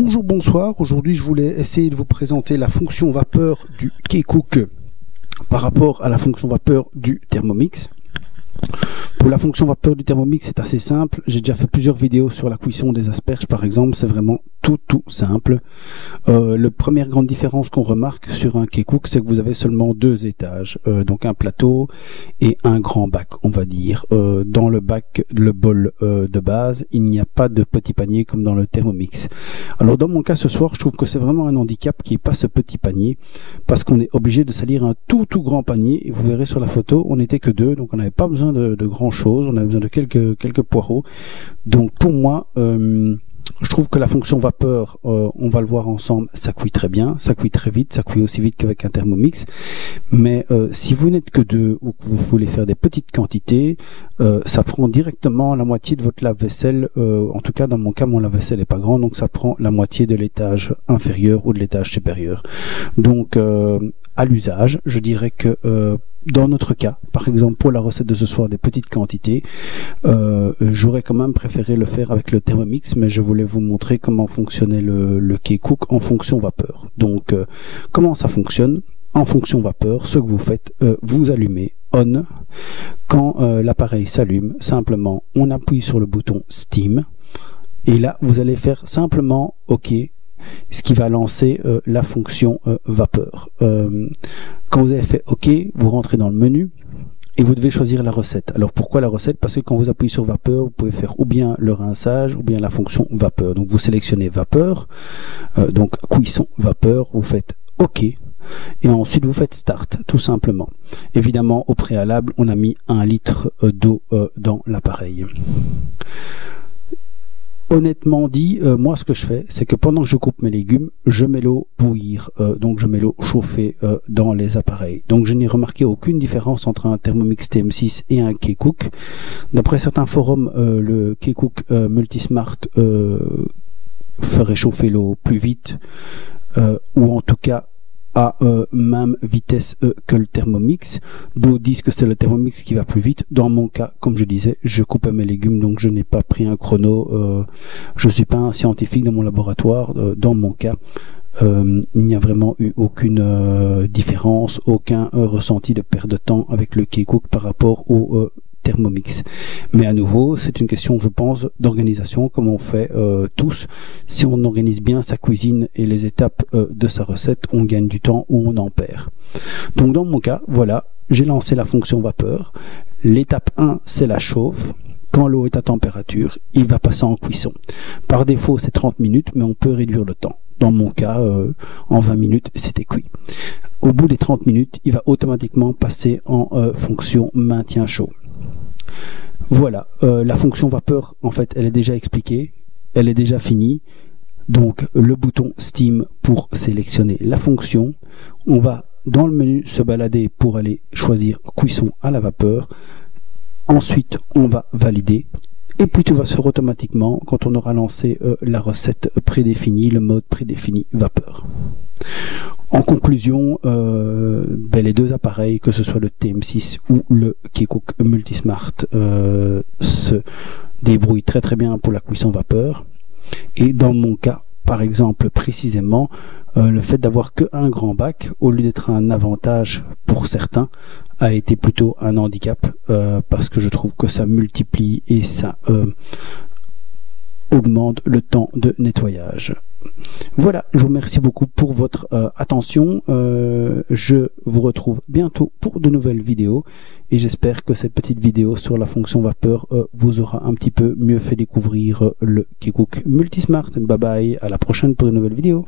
Bonjour, bonsoir. Aujourd'hui, je voulais essayer de vous présenter la fonction vapeur du K-Cook par rapport à la fonction vapeur du Thermomix. Pour la fonction vapeur du Thermomix, c'est assez simple. J'ai déjà fait plusieurs vidéos sur la cuisson des asperges, par exemple. C'est vraiment tout simple. La première grande différence qu'on remarque sur un K-Cook, c'est que vous avez seulement deux étages. Donc un plateau et un grand bac, on va dire. Dans le bac, le bol de base, il n'y a pas de petit panier comme dans le Thermomix. Alors dans mon cas ce soir, je trouve que c'est vraiment un handicap qui n'est pas ce petit panier, parce qu'on est obligé de salir un tout grand panier. Et vous verrez sur la photo, on n'était que deux, donc on n'avait pas besoin de grand chose, on avait besoin de quelques poireaux. Donc pour moi, je trouve que la fonction vapeur, on va le voir ensemble, ça cuit très bien, ça cuit très vite, ça cuit aussi vite qu'avec un Thermomix. Mais si vous n'êtes que deux ou que vous voulez faire des petites quantités, ça prend directement la moitié de votre lave-vaisselle. En tout cas, dans mon cas, mon lave-vaisselle n'est pas grand, donc ça prend la moitié de l'étage inférieur ou de l'étage supérieur. Donc à l'usage, je dirais que dans notre cas, par exemple pour la recette de ce soir des petites quantités, j'aurais quand même préféré le faire avec le Thermomix, mais je voulais vous montrer comment fonctionnait le K-Cook en fonction vapeur. Donc comment ça fonctionne en fonction vapeur? Ce que vous faites, vous allumez on. Quand l'appareil s'allume, simplement on appuie sur le bouton Steam et là vous allez faire simplement OK, ce qui va lancer la fonction vapeur. Quand vous avez fait OK, vous rentrez dans le menu et vous devez choisir la recette. Alors pourquoi la recette? Parce que quand vous appuyez sur vapeur, vous pouvez faire ou bien le rinçage ou bien la fonction vapeur. Donc vous sélectionnez vapeur, donc cuisson vapeur, vous faites OK et ensuite vous faites start tout simplement. Évidemment au préalable on a mis 1 litre d'eau dans l'appareil. Honnêtement dit, moi ce que je fais, c'est que pendant que je coupe mes légumes, je mets l'eau bouillir, donc je mets l'eau chauffer dans les appareils. Donc je n'ai remarqué aucune différence entre un Thermomix TM6 et un K-Cook. D'après certains forums, le K-Cook Multismart ferait chauffer l'eau plus vite, ou en tout cas à même vitesse que le Thermomix. D'autres disent que c'est le Thermomix qui va plus vite. Dans mon cas, comme je disais, je coupe mes légumes, donc je n'ai pas pris un chrono. Je ne suis pas un scientifique dans mon laboratoire. Dans mon cas, il n'y a vraiment eu aucune différence, aucun ressenti de perte de temps avec le K-Cook par rapport au Thermomix. Mais à nouveau, c'est une question, je pense, d'organisation, comme on fait tous. Si on organise bien sa cuisine et les étapes de sa recette, on gagne du temps ou on en perd. Donc dans mon cas, voilà, j'ai lancé la fonction vapeur. L'étape 1, c'est la chauffe. Quand l'eau est à température, il va passer en cuisson. Par défaut, c'est 30 minutes, mais on peut réduire le temps. Dans mon cas, en 20 minutes, c'était cuit. Au bout des 30 minutes, il va automatiquement passer en fonction maintien chaud. Voilà, la fonction vapeur, en fait, elle est déjà expliquée, elle est déjà finie. Donc, le bouton Steam pour sélectionner la fonction. On va dans le menu se balader pour aller choisir cuisson à la vapeur. Ensuite, on va valider. Et puis tout va se faire automatiquement quand on aura lancé la recette prédéfinie, le mode prédéfini vapeur. En conclusion, les deux appareils, que ce soit le TM6 ou le K-Cook Multismart, se débrouillent très bien pour la cuisson vapeur. Et dans mon cas, par exemple, précisément, le fait d'avoir qu'un grand bac, au lieu d'être un avantage pour certains, a été plutôt un handicap, parce que je trouve que ça multiplie et ça augmente le temps de nettoyage. Voilà, je vous remercie beaucoup pour votre attention. Je vous retrouve bientôt pour de nouvelles vidéos et j'espère que cette petite vidéo sur la fonction vapeur vous aura un petit peu mieux fait découvrir le K-Cook Multismart. Bye bye, à la prochaine pour de nouvelles vidéos.